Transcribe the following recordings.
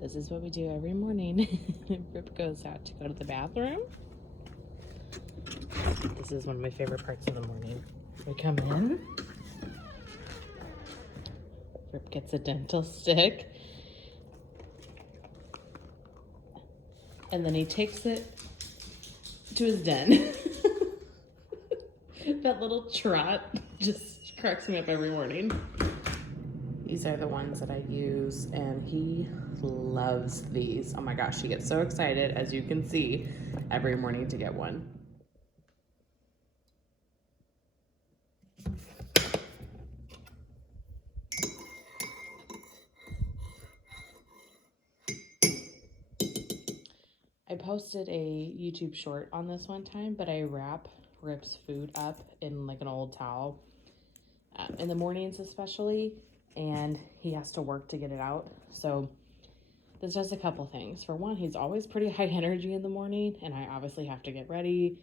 This is what we do every morning. Rip goes out to go to the bathroom. This is one of my favorite parts of the morning. We come in. Rip gets a dental stick. And then he takes it to his den. That little trot just cracks me up every morning. These are the ones that I use, and he loves these. Oh my gosh, he gets so excited, as you can see, every morning to get one. I posted a YouTube short on this one time, but I wrap Rip's food up in like an old towel in the mornings especially, and he has to work to get it out. So this does a couple things. For one, he's always pretty high energy in the morning, and I obviously have to get ready,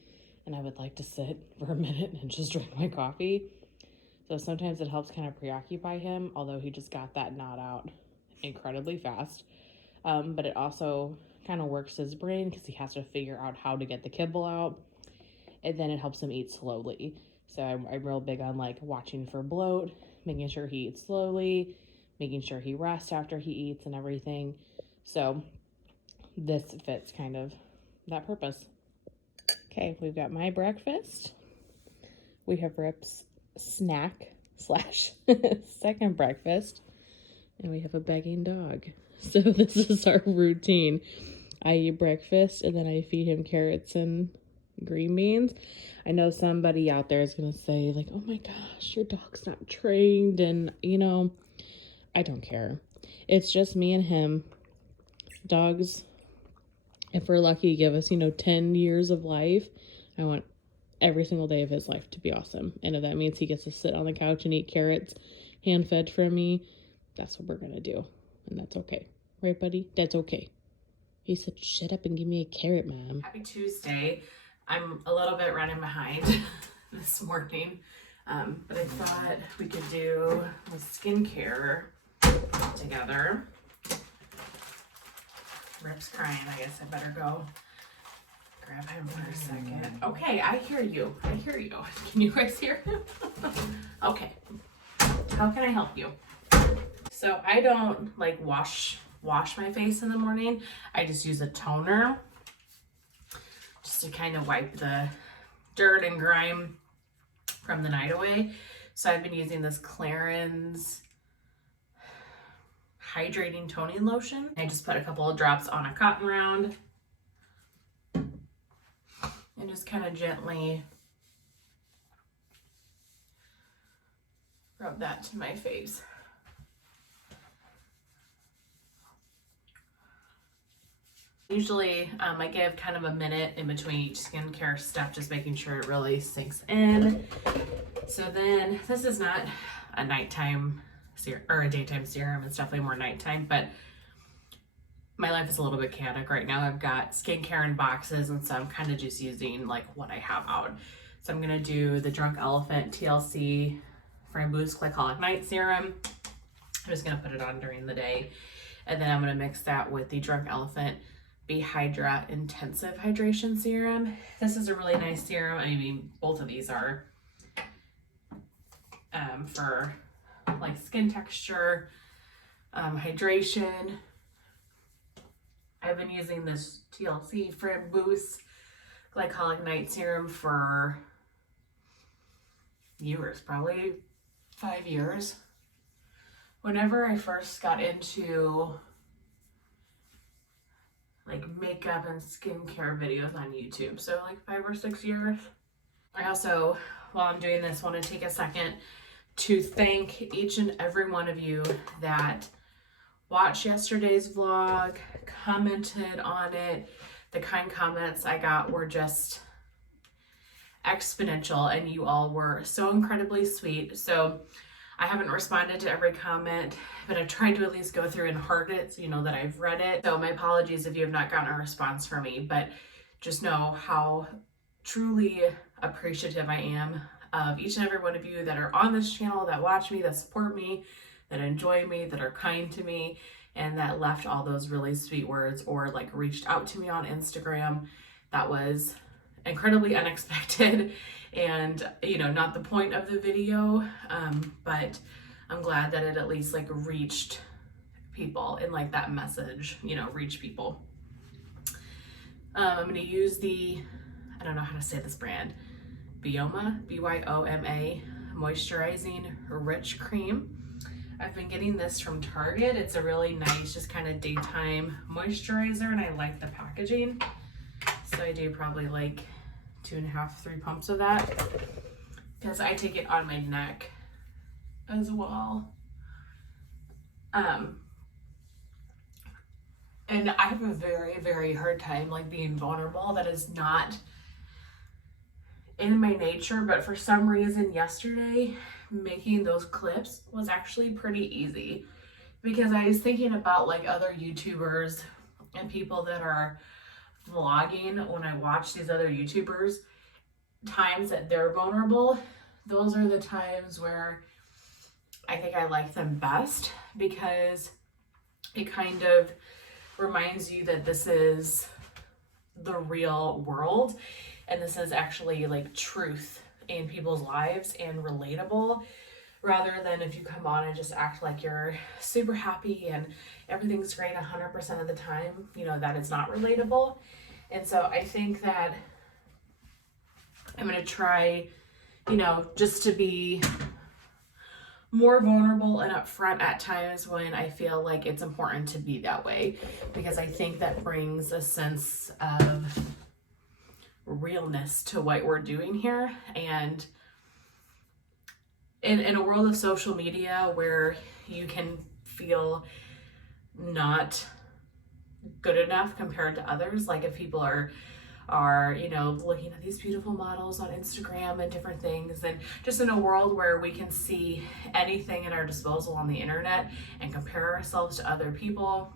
and I would like to sit for a minute and just drink my coffee. So sometimes it helps kind of preoccupy him, although he just got that knot out incredibly fast. But it also kind of works his brain because he has to figure out how to get the kibble out, and then it helps him eat slowly. So I'm real big on like watching for bloat, making sure he eats slowly, making sure he rests after he eats and everything. So this fits kind of that purpose. Okay, we've got my breakfast. We have Rip's snack slash second breakfast, and we have a begging dog. So this is our routine. I eat breakfast and then I feed him carrots and green beans. I know somebody out there is going to say like, oh my gosh, your dog's not trained. And you know, I don't care. It's just me and him. Dogs, if we're lucky, give us, 10 years of life. I want every single day of his life to be awesome. And if that means he gets to sit on the couch and eat carrots hand-fed from me, that's what we're going to do. And that's okay. Right, buddy? That's okay. He said, shut up and give me a carrot, Mom. Happy Tuesday. I'm a little bit running behind this morning, but I thought we could do the skincare together. Rip's crying. I guess I better go grab him for a second. Okay, I hear you. I hear you. Can you guys hear him? Okay. How can I help you? So I don't like wash my face in the morning. I just use a toner just to kind of wipe the dirt and grime from the night away. So I've been using this Clarins hydrating toning lotion. I just put a couple of drops on a cotton round and just kind of gently rub that to my face. Usually I give kind of a minute in between each skincare step, just making sure it really sinks in. So then this is not a nighttime serum or a daytime serum. It's definitely more nighttime, but my life is a little bit chaotic right now. I've got skincare in boxes, and so I'm kind of just using like what I have out. So I'm going to do the Drunk Elephant TLC Framboos Glycolic Night Serum. I'm just going to put it on during the day. And then I'm going to mix that with the Drunk Elephant Behydra Intensive Hydration Serum. This is a really nice serum. I mean, both of these are for like skin texture, hydration. I've been using this TLC Framboos Glycolic Night Serum for years, probably 5 years. Whenever I first got into like makeup and skincare videos on YouTube, so like 5 or 6 years. I also, while I'm doing this, want to take a second to thank each and every one of you that watched yesterday's vlog, commented on it. The kind comments I got were just exponential, and you all were so incredibly sweet. So I haven't responded to every comment, but I'm trying to at least go through and heart it so you know that I've read it. So my apologies if you have not gotten a response from me, but just know how truly appreciative I am of each and every one of you that are on this channel, that watch me, that support me, that enjoy me, that are kind to me, and that left all those really sweet words or like reached out to me on Instagram. That was incredibly unexpected and, you know, not the point of the video, but I'm glad that it at least like reached people and like that message, you know, reached people. I'm going to use the, I don't know how to say this brand, Byoma, Byoma Moisturizing Rich Cream. I've been getting this from Target. It's a really nice, just kind of daytime moisturizer, and I like the packaging. So I do probably like 2.5, 3 pumps of that because I take it on my neck as well. And I have a very, very hard time like being vulnerable. That is not in my nature, but for some reason yesterday, making those clips was actually pretty easy because I was thinking about like other YouTubers and people that are vlogging. When I watch these other YouTubers, times that they're vulnerable, those are the times where I think I like them best because it kind of reminds you that this is the real world and this is actually like truth in people's lives and relatable, rather than if you come on and just act like you're super happy and everything's great 100% of the time, you know, that is not relatable. And so I think that I'm going to try, you know, just to be more vulnerable and upfront at times when I feel like it's important to be that way, because I think that brings a sense of realness to what we're doing here. And in a world of social media where you can feel not good enough compared to others, like if people are you know, looking at these beautiful models on Instagram and different things, and just in a world where we can see anything at our disposal on the internet and compare ourselves to other people,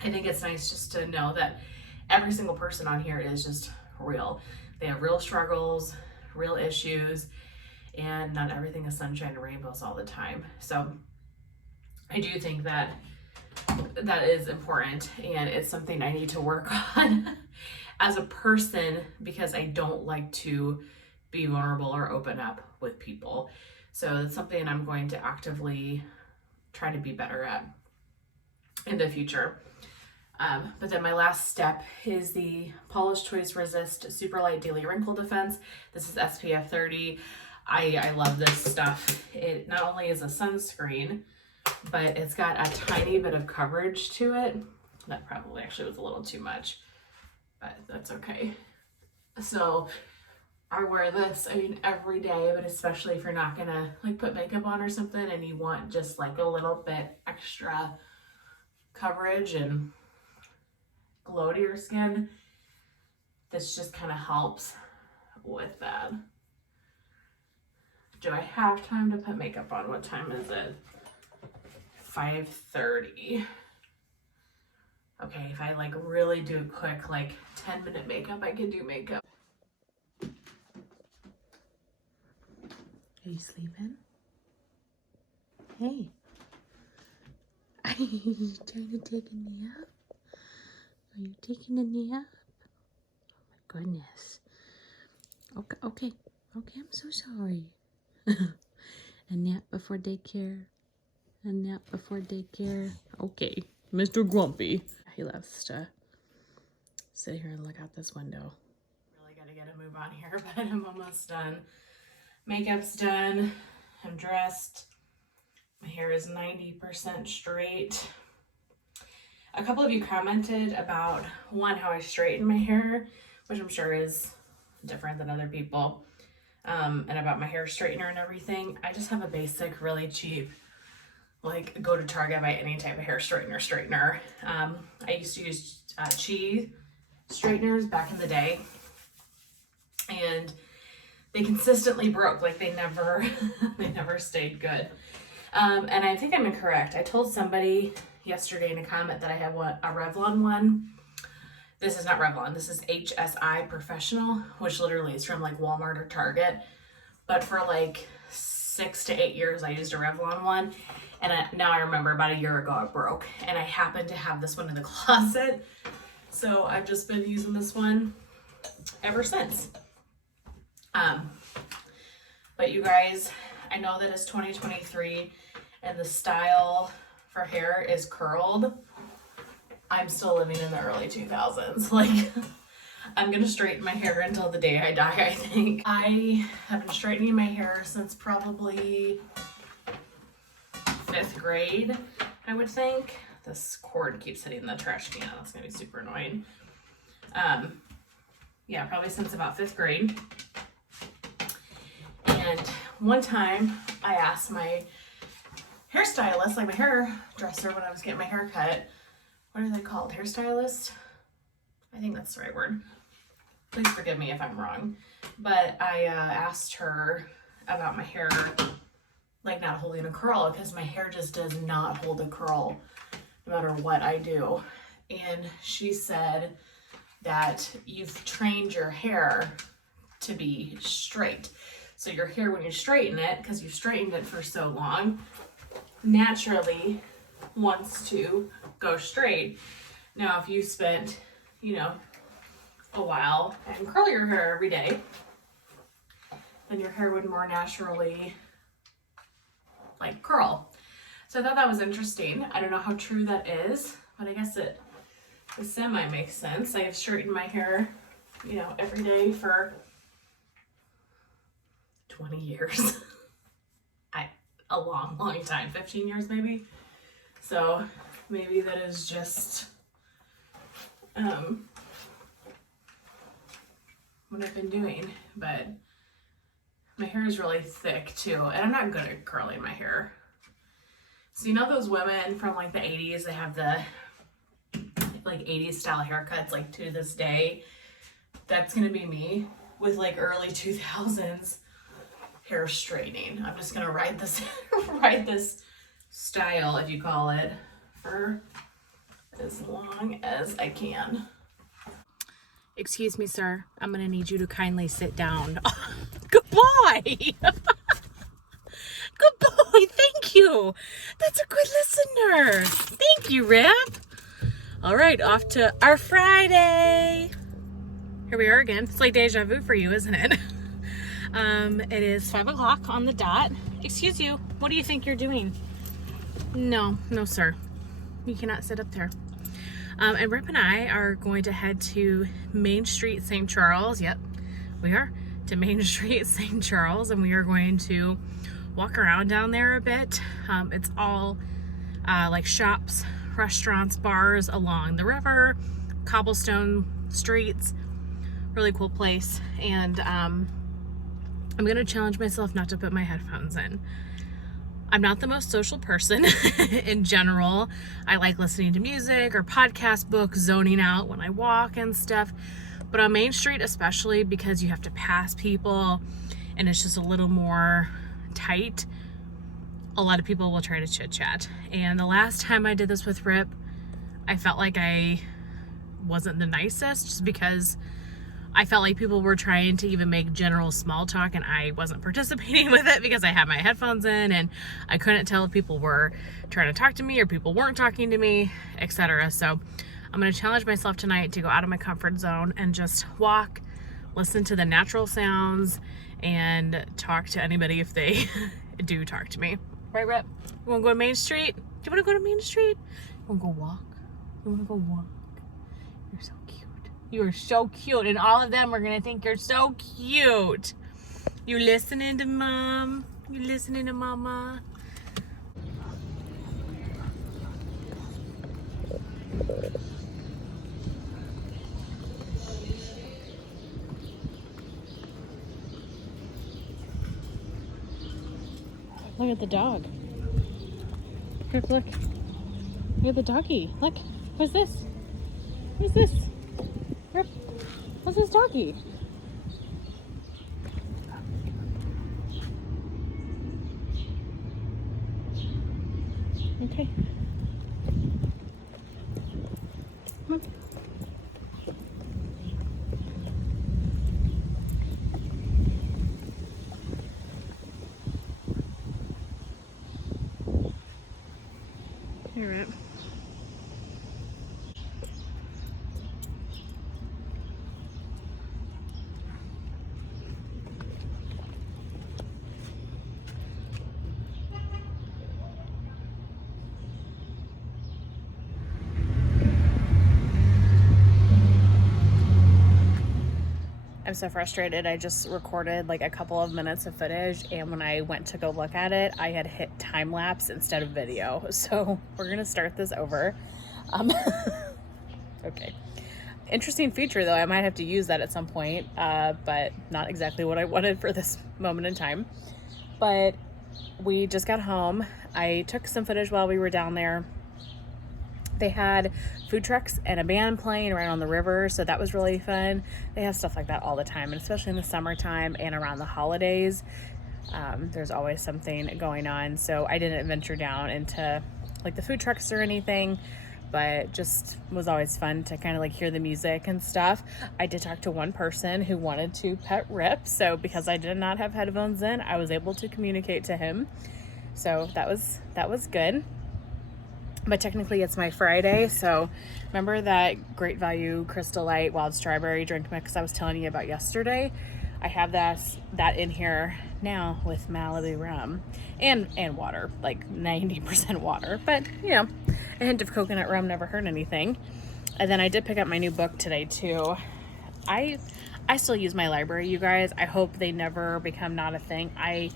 I think it's nice just to know that every single person on here is just real. They have real struggles, real issues, and not everything is sunshine and rainbows all the time. So I do think that that is important, and it's something I need to work on as a person, because I don't like to be vulnerable or open up with people. So it's something I'm going to actively try to be better at in the future. But then my last step is the Paula's Choice Resist Super Light Daily Wrinkle Defense. This is SPF 30. I love this stuff. It not only is a sunscreen, but it's got a tiny bit of coverage to it. That probably actually was a little too much, but that's okay. So I wear this, I mean, every day, but especially if you're not gonna like put makeup on or something and you want just like a little bit extra coverage and glow to your skin, this just kind of helps with that. Do I have time to put makeup on? What time is it? 5:30. Okay, if I like really do quick, like 10-minute makeup, I can do makeup. Are you sleeping? Hey. Are you trying to take a nap? Are you taking a nap? Oh my goodness. Okay, I'm so sorry. A nap before daycare. A nap before daycare. Okay, Mr. Grumpy. He loves to sit here and look out this window. Really gotta get a move on here, but I'm almost done. Makeup's done. I'm dressed. My hair is 90% straight. A couple of you commented about, one, how I straighten my hair, which I'm sure is different than other people, and about my hair straightener and everything. I just have a basic, really cheap, like go to Target, buy any type of hair straightener. I used to use Chi straighteners back in the day, and they consistently broke. Like they never stayed good. And I think I'm incorrect. I told somebody yesterday in a comment that I had a Revlon one. This is not Revlon. This is HSI Professional, which literally is from like Walmart or Target. But for like 6 to 8 years, I used a Revlon one, And now I remember about a year ago it broke, and I happened to have this one in the closet. So I've just been using this one ever since. But you guys, I know that it's 2023 and the style for hair is curled. I'm still living in the early 2000s. Like, I'm gonna straighten my hair until the day I die, I think. I have been straightening my hair since probably 5th grade, I would think. This cord keeps hitting the trash can. That's gonna be super annoying. Yeah, probably since about 5th grade. And one time I asked my hairstylist, like my hairdresser when I was getting my hair cut, what are they called? Hairstylist? I think that's the right word. Please forgive me if I'm wrong. But I asked her about my hair, like not holding a curl, because my hair just does not hold a curl no matter what I do. And she said that you've trained your hair to be straight. So your hair, when you straighten it, because you've straightened it for so long, naturally wants to go straight. Now, if you spent, you know, a while and curl your hair every day, then your hair would more naturally like curl. So I thought that was interesting. I don't know how true that is, but I guess it semi makes sense. I have straightened my hair, you know, every day for 20 years. A long time, 15 years maybe. So maybe that is just what I've been doing. But my hair is really thick too, and I'm not good at curling my hair. So you know those women from like the 80s, they have the like 80s style haircuts, like to this day. That's gonna be me with like early 2000s hair straightening. I'm just gonna ride this style, if you call it, for as long as I can. Excuse me, sir. I'm gonna need you to kindly sit down. Good boy. Good boy. Thank you. That's a good listener. Thank you, Rip. All right, off to our Friday. Here we are again. It's like deja vu for you, isn't it? It is 5 o'clock on the dot. Excuse you. What do you think you're doing? No, sir. You cannot sit up there. And Rip and I are going to head to Main Street, St. Charles. Yep, we are to Main Street, St. Charles, and we are going to walk around down there a bit. It's all like shops, restaurants, bars along the river, cobblestone streets. Really cool place. And I'm gonna challenge myself not to put my headphones in. I'm not the most social person in general. I like listening to music or podcast books, zoning out when I walk and stuff. But on Main Street especially, because you have to pass people and it's just a little more tight, a lot of people will try to chit chat. And the last time I did this with Rip, I felt like I wasn't the nicest, just because I felt like people were trying to even make general small talk and I wasn't participating with it because I had my headphones in and I couldn't tell if people were trying to talk to me or people weren't talking to me, etc. So I'm going to challenge myself tonight to go out of my comfort zone and just walk, listen to the natural sounds, and talk to anybody if they do talk to me. Right, Rip? You want to go to Main Street? Do you want to go to Main Street? You want to go walk? You want to go walk? You're so cute. You are so cute, and all of them are gonna think you're so cute. You listening to Mom? You listening to Mama? Look at the dog. Here, look. Look at the doggy. Look. What's this? What's this? Rip, what's this doggy? Okay. Come on. I'm so frustrated. I just recorded like a couple of minutes of footage, and when I went to go look at it, I had hit time lapse instead of video. So we're gonna start this over. Okay. Interesting feature though. I might have to use that at some point, but not exactly what I wanted for this moment in time. But we just got home. I took some footage while we were down there. They had food trucks and a band playing right on the river, so that was really fun. They have stuff like that all the time, and especially in the summertime and around the holidays, there's always something going on. So I didn't venture down into like the food trucks or anything, but just was always fun to kind of like hear the music and stuff. I did talk to one person who wanted to pet Rip, so because I did not have headphones in, I was able to communicate to him. So that was good. But technically it's my Friday, so remember that Great Value Crystal Light Wild Strawberry drink mix I was telling you about yesterday? I have that in here now with Malibu rum and water, like 90% water, but you know, a hint of coconut rum never hurt anything. And then I did pick up my new book today too. I still use my library, you guys. I hope they never become not a thing. I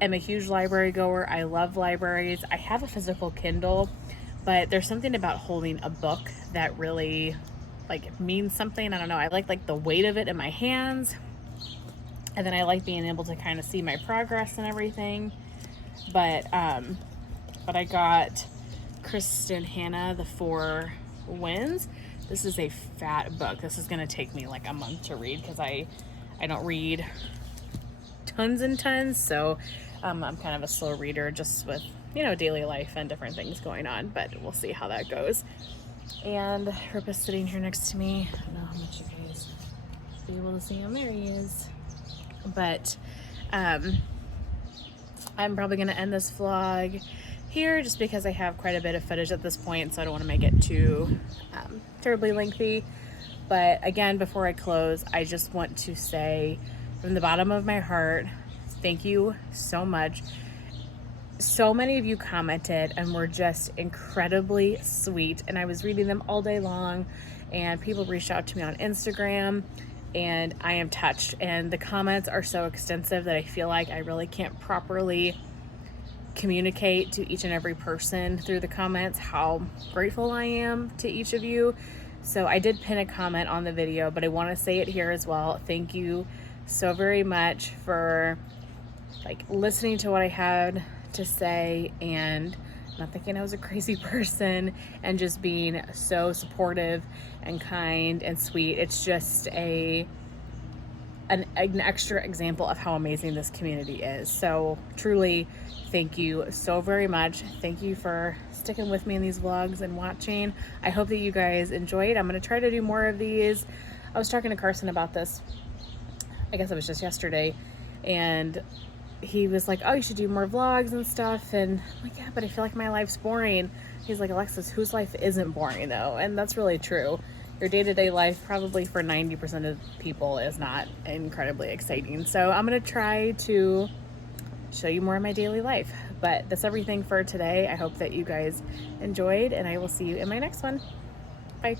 am a huge library goer. I love libraries. I have a physical Kindle, but there's something about holding a book that really like means something. I don't know. I like the weight of it in my hands. And then I like being able to kind of see my progress and everything. But I got Kristen Hanna, The Four Winds. This is a fat book. This is going to take me like a month to read because I don't read tons and tons. So I'm kind of a slow reader just with, you know, daily life and different things going on, but we'll see how that goes. And Rip is sitting here next to me. I don't know how much you guys will be able to see him. There he is. But I'm probably going to end this vlog here just because I have quite a bit of footage at this point, so I don't want to make it too terribly lengthy. But again, before I close, I just want to say from the bottom of my heart, thank you so much. So many of you commented and were just incredibly sweet, and I was reading them all day long, and people reached out to me on Instagram, and I am touched. And the comments are so extensive that I feel like I really can't properly communicate to each and every person through the comments how grateful I am to each of you. So I did pin a comment on the video, but I want to say it here as well. Thank you so very much for like listening to what I had to say and not thinking I was a crazy person, and just being so supportive and kind and sweet. It's just an extra example of how amazing this community is. So truly, thank you so very much. Thank you for sticking with me in these vlogs and watching. I hope that you guys enjoyed. I'm going to try to do more of these. I was talking to Carson about this, I guess it was just yesterday, and he was like, oh, you should do more vlogs and stuff. And I'm like, yeah, but I feel like my life's boring. He's like, Alexis, whose life isn't boring though? And that's really true. Your day-to-day life probably for 90% of people is not incredibly exciting. So I'm going to try to show you more of my daily life. But that's everything for today. I hope that you guys enjoyed, and I will see you in my next one. Bye.